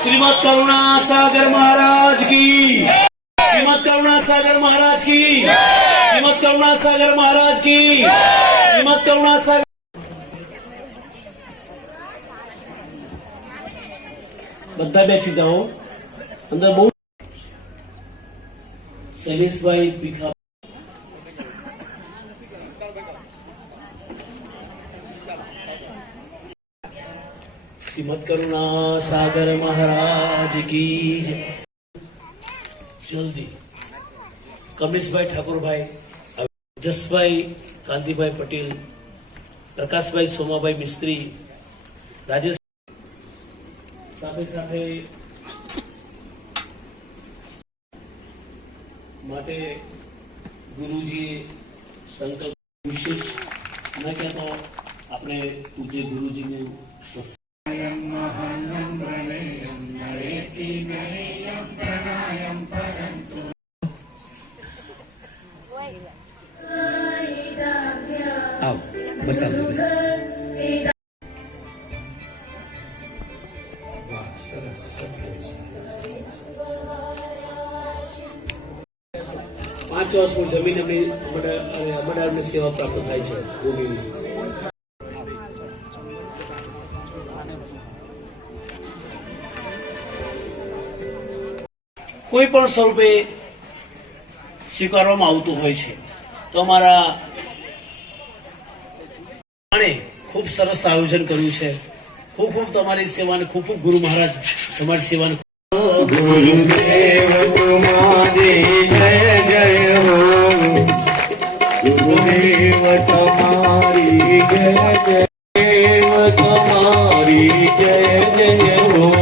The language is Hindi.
श्रीमद करुणा सागर महाराज की। श्रीमद करुणा सागर महाराज की। श्रीमद करुणा सागर महाराज की। श्रीमद करुणा सागर બધા બેસી જાઓ અંદર બહુ શૈલેષભાઈ ભીખા શ્રીમદ કરુણા સાગર મહારાજ કી જય. જલ્દી કમલેશભાઈ ઠાકોરભાઈ જસભાઈ કાંતિભાઈ પટેલ પ્રકાશભાઈ સોમાભાઈ મિસ્ત્રી રાજેશ સાથે સાથે માટે ગુરુજીએ સંકલ્પ વિશેષ ન કહેતો આપણે પૂજ્ય ગુરુજીને આવ બતાવો પાંચ વર્ષ જમીન અમને અમદાવાદને સેવા પ્રાપ્ત થાય છે, ભૂમિ. કોઈ પણ સ્વરૂપે સ્વીકારવામાં આવતું હોય છે, તો અમારા ખૂબ સરસ આયોજન કર્યું છે. ખૂબ ખૂબ તમારી સેવાને, ખૂબ ખૂબ ગુરુ મહારાજ તમારી સેવાને ગુરુદેવ દેવ તમારી જય જય દેવ તમારી જય જય હો.